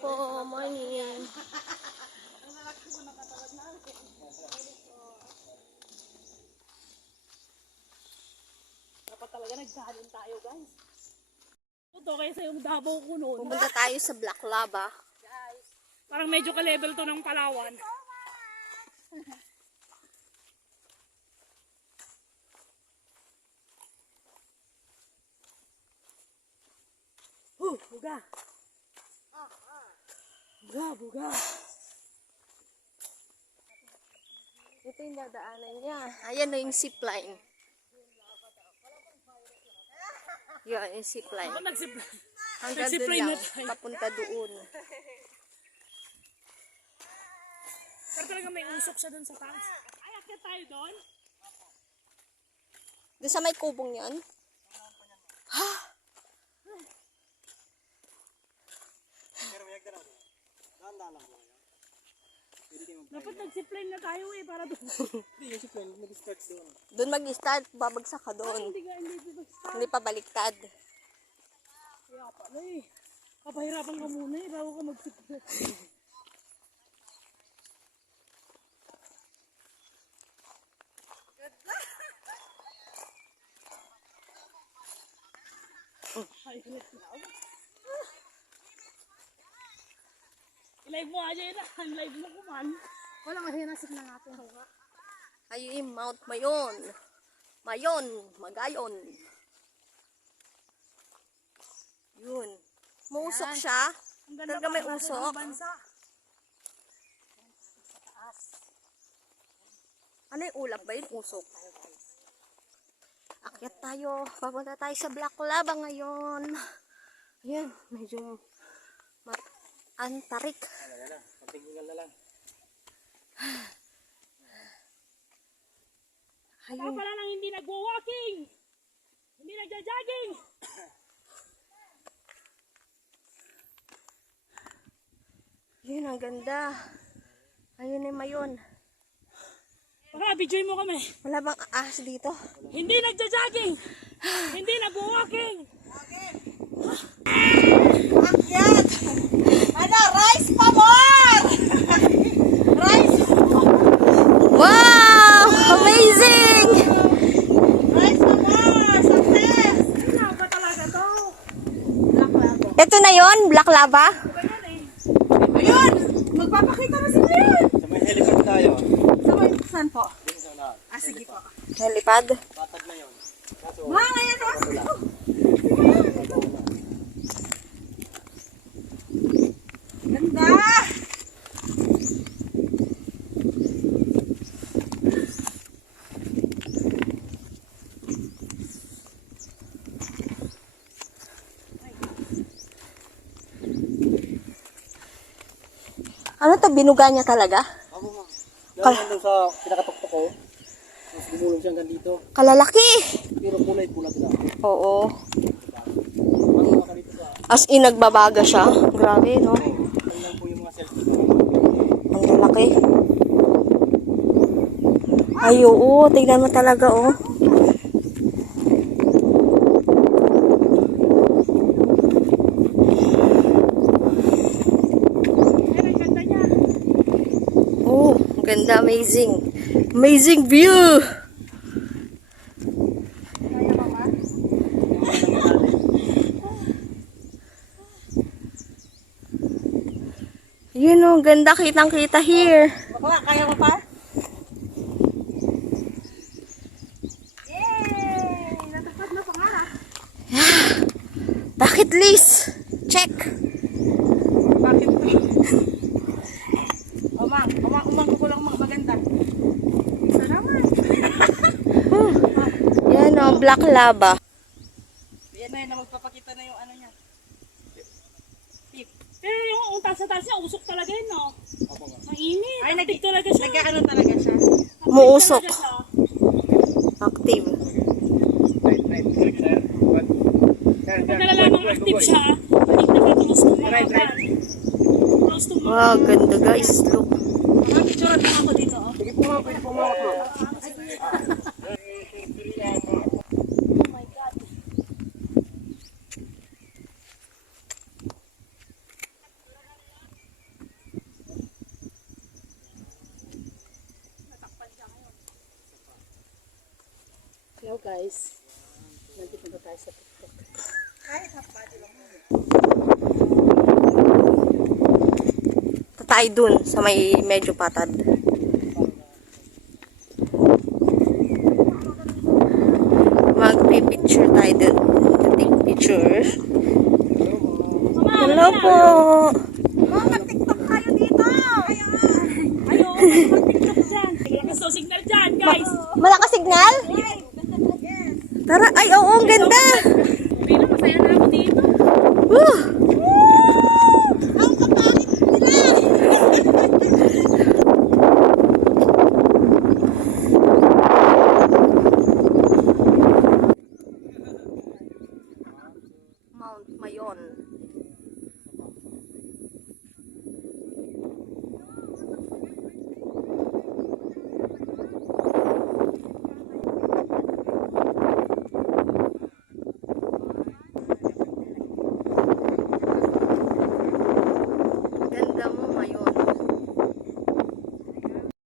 po, morning. Dapat talaga nagsahalin tayo, guys. Ito kaysa yung Davao ko noon. Pumunta tayo sa Black Lava. Guys, parang medyo ka-level to ng Palawan. Buga. Buga. Ito yung dadaanan niya. Ayan na yung zipline. Yan, yung zipline. Ako nag-zipline. Hanggang doon Nag-zipline lang, na tayo. papunta doon. Pero talaga may usok siya dun sa taas. Ay, akit tayo doon. Doon sa may kubong yan. Ha? Dapat nag-zipline na tayo eh, para doon. Hindi, yung zipline, mag-start doon. Doon mag-start, babagsak ka doon. Hindi ba? Hindi pa baliktad. Kaya pala eh. Kapahirapan ka muna eh, bago ka mag-zipline. I-live mo aja yun. Ang live mo kuman. Wala mahinasip na natin. Ayun yung Mount Mayon. Magayon. Yun. Mausok siya. Talaga may usok. Ano yung ulap ba yun? Usok. Akyat tayo. Papunta tayo sa Black Lava ngayon. Ayan. Medyo antarik. Pagtinggal na lang. Kaya pala nang hindi nagwo-walking. Hindi nagja-jogging. Yun, ang ganda. Ayun na mayon. Baka, videoin mo kami. Wala bang ahas dito? Hindi nagja-jogging. Hindi nagwo-walking. Akyat! Ano? Rice pa more! Rice! Wow! Amazing! Rice pa more! Success! Ano ba talaga to? Ito na yon, Black Lava. Ayun! Magpapakita na sila yan! Sa may helipad tayo. Saan po? Dun sa unahan. Ah, sige po. Helipad. Patag na yun. Kaso, Mga ngayon o! Ganda! Ano to, binuga niya talaga? ako nga. Dahil doon sa pinakatuktok ko, mas gumulong siya hanggang dito. Kalalaki! Pero kulay pula sila. Oo. Ano ka dito sa, As in, nagbabaga siya. Grabe, no? tingnan po yung mga selfie ko. Ang lalaki. Ay, oo. Tignan mo talaga, oh. Ay, ang ganda niya. Oh, ang ganda. Amazing. Amazing view! Yun, oh. Ganda. Kitang-kita here. Baka, kaya mo pa? Yay! Natapad na pangarap. Bucket list. Check. Bakit po? Umang ko lang mga maganda. Salamat. Yan, oh. Black Lava. Yan na yun, magpapakita na yung ano niya. Pero yung taas sa taas niya, usok talaga yun, no? Ako nga. Mainit. Ay, Active talaga siya. Nagkaano talaga siya. Muusok. Active talaga siya. Active. Right, sir. Pag nalalamang active siya, hindi naka-close to mga pan. Close to mga Wow, ganda guys. Look. Picture na ako dito. Oh. Sige po mga, pwede po mga ako. Hello guys. Nandito na tayo sa TikTok. Tatay dun sa may medyo patad. Magpipicture tayo dun. Take picture. Hello po. Ayo, mag-TikTok dyan. Malakas daw signal dyan guys. Malakas signal? Tara, ay oo, ang ganda.